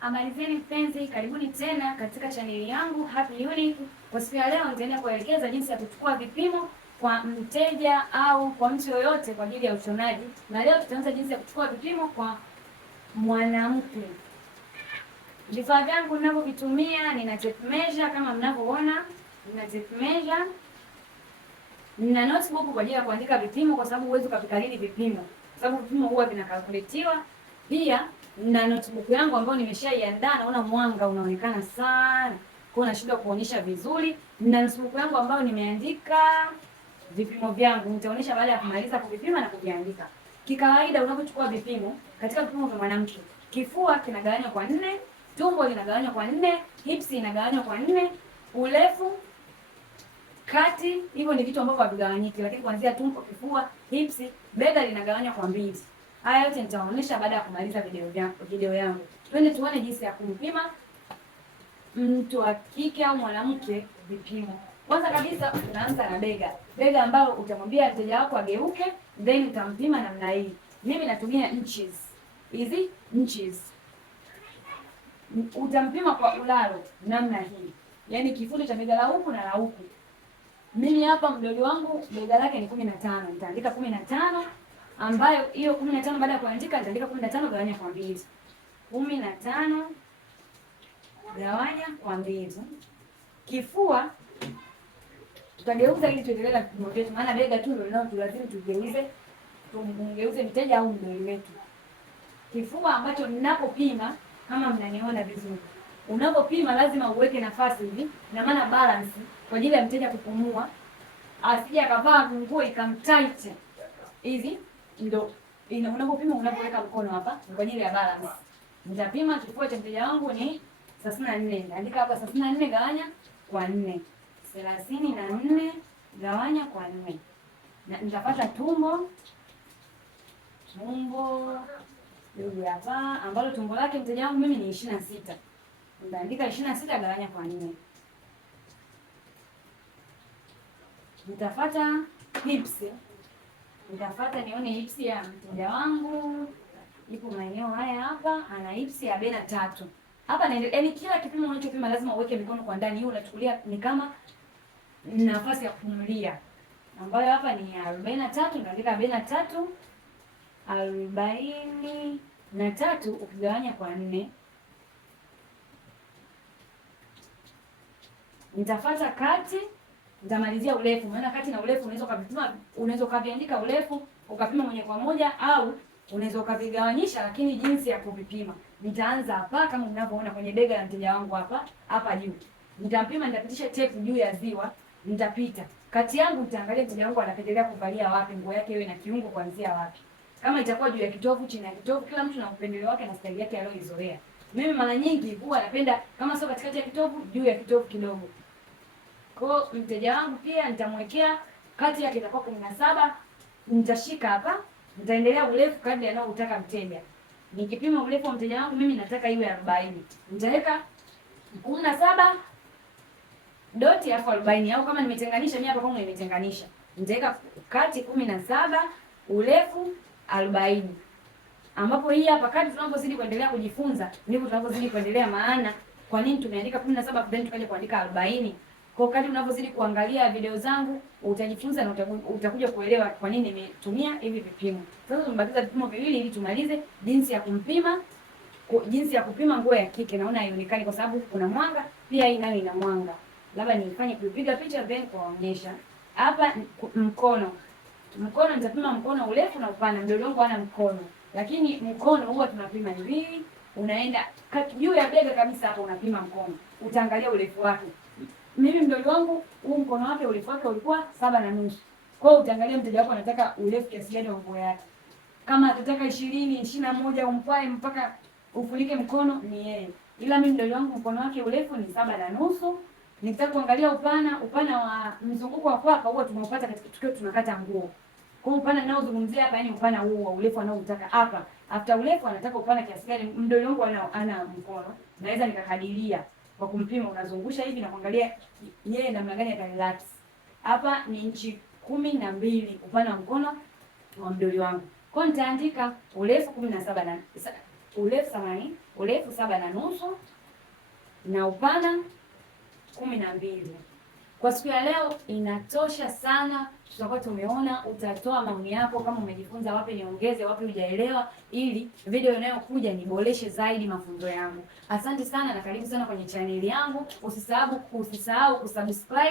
Habari zenu mpenzi, karibuni tena katika chaneli yangu Happy Unique. Kwa siku ya leo nitaenda kuelekeza jinsi ya kuchukua vipimo kwa mteja au kwa mtu yoyote kwa ajili ya ushonaji. Na leo tutaanza jinsi ya kuchukua vipimo kwa mwanamke. Vifaa vyangu ninavyovitumia, nina tape measure kama mnavyoona, nina tape measure. Nina notebook kwa ajili ya kuandika vipimo kwa sababu huwezi kuvikariri vipimo. Kwa sababu vipimo huwa vinakalkuletiwa. Pia na notebook yangu ambayo nimeshaiandaa, naona mwanga unaonekana sana, kwa hiyo nashindwa kuonyesha vizuri. Na notebook yangu ambayo nimeandika vipimo vyangu, nitaonyesha baada ya kumaliza kuvipima na kuviandika. Kikawaida unapochukua vipimo, katika vipimo vya mwanamke, kifua kinagawanywa kwa 4, tumbo linagawanywa kwa 4, hips inagawanywa kwa 4, urefu, kati, hivyo ni vitu ambavyo havigawanyiki, lakini kuanzia tumbo, kifua, hips, bega linagawanywa kwa 2. Haya yote nitaonyesha baada ya kumaliza video yangu. Twende tuone jinsi ya kumpima mtu wa kike au mwanamke vipimo. Kwanza kabisa tunaanza na bega. Bega ambao utamwambia mteja wako ageuke, then utampima namna hii. Mimi natumia inches. Hizi inches. Utampima kwa ulalo namna hii. Yaani kifundo cha bega la huku na la huku. Mimi hapa mdoli wangu bega lake ni 15. Nitaandika 15. Ambayo hiyo 15 baada ya kuandika nitaandika 15 gawanya kwa 2. 15 gawanya kwa 2. Kifua tutageuza ili tuendelee na vipimo vyetu, maana bega tu ndio linalotulazimu tumgeuze mteja au mdoli wetu. Kifua ambacho ninapopima, kama mnaniona vizuri, unapopima lazima uweke nafasi hivi, na maana balance kwa ajili ya mteja kupumua, asije akavaa nguo ikamtight hivi. Ndio unapopima, unapoweka mkono hapa kwa ajili ya balance. Nitapima kifua cha mteja wangu ni 34. Naandika hapa 34 gawanya kwa 4. 34 gawanya kwa 4. Na nitapata tumbo hili hapa, ambalo tumbo lake mteja wangu mimi ni 26. Nitaandika 26 gawanya kwa 4. Nitafuata hips. Nitafuata nione hips ya mteja wangu ipo maeneo haya hapa, ana hips ya 43. Hapa yaani kila kipimo unachopima lazima uweke mikono kwa ndani. Hiyo unachukulia ni kama nafasi ya kupumulia, ambayo hapa ni 43. Nitaandika 43 43 ukigawanya kwa 4. Nitafuata kati, nitamalizia urefu, maana kati na urefu unaweza ukaviandika urefu ukapima moja kwa moja, au unaweza ukavigawanyisha, lakini jinsi ya kuvipima nitaanza hapa kama mnavyoona kwenye bega la mteja wangu hapa juu. Nitampima, nitapitisha tape juu ya ziwa, nitapita kati yangu, nitaangalia mteja wangu anapendelea kuvalia wapi, nguo yake iwe na kiungo kuanzia wapi. Kama itakuwa juu ya kitovu, chini ya kitovu, kila mtu na upendeleo wake na staili yake aliyoizoea. Mimi mara nyingi huwa napenda kama sio katikati ya kitovu, juu ya kitovu kidogo. Kwa mteja wangu pia nitamwekea kati yake itakuwa 17. Nitashika hapa, nitaendelea urefu kadri anaotaka mteja. Nikipima urefu wa mteja wangu mimi nataka iwe 40. Nitaweka 17 doti hapo 40, au kama nimetenganisha mimi hapa kama nimetenganisha, nitaweka kati 17, urefu 40. Ambapo hii hapa kadri tunapozidi kuendelea kujifunza ndivyo tunapozidi kuendelea, maana kwa nini tumeandika 17 then tukaja kuandika 40? Kwa kadri unavyozidi kuangalia video zangu utajifunza na utakuja kuelewa kwa nini nimetumia hivi vipimo. Sasa tumebakiza vipimo viwili ili tumalize jinsi ya kupima nguo ya kike. Naona haionekani kwa sababu kuna mwanga, pia hii nayo ina mwanga. Labda nifanye kupiga picha then kuwaonyesha. Hapa mkono nitapima mkono urefu na upana. Mdoli wangu hana mkono, lakini mkono huwa tunapima hivi, unaenda juu ya bega kabisa, hapo unapima mkono. Utaangalia urefu wake. Mimi mdoli wangu huu mkono wake urefu wake ulikuwa 7.5. Kwa hiyo utaangalia mteja wako anataka urefu kiasi gani wa nguo yake. Kama atataka 20, 21 umpae mpaka ufunike mkono ni yeye. Ila mimi mdoli wangu mkono wake urefu ni 7.5. Nikitaka kuangalia upana wa mzunguko wa kwapa huwa tumeupata katika tukio tunakata nguo. Kwa hiyo upana ninaozungumzia hapa yani upana huu wa urefu anaotaka hapa. After urefu anataka upana kiasi gani? Mdoli wangu ana mkono. Naweza nikakadiria kwa kumpima, unazungusha hivi na kuangalia yeye namna gani atarelax. Hapa ni inchi 12 upana wa mkono wa mdoli wangu. Kwa nitaandika urefu 17 na urefu 7.5 na upana 12. Kwa siku ya leo inatosha sana. Tutakuwa tumeona, utatoa maoni yako kama umejifunza wapi niongeze, wapi hujaelewa, ili video inayokuja niboreshe zaidi mafunzo yangu. Asante sana na karibu sana kwenye chaneli yangu. Usisahau kusubscribe.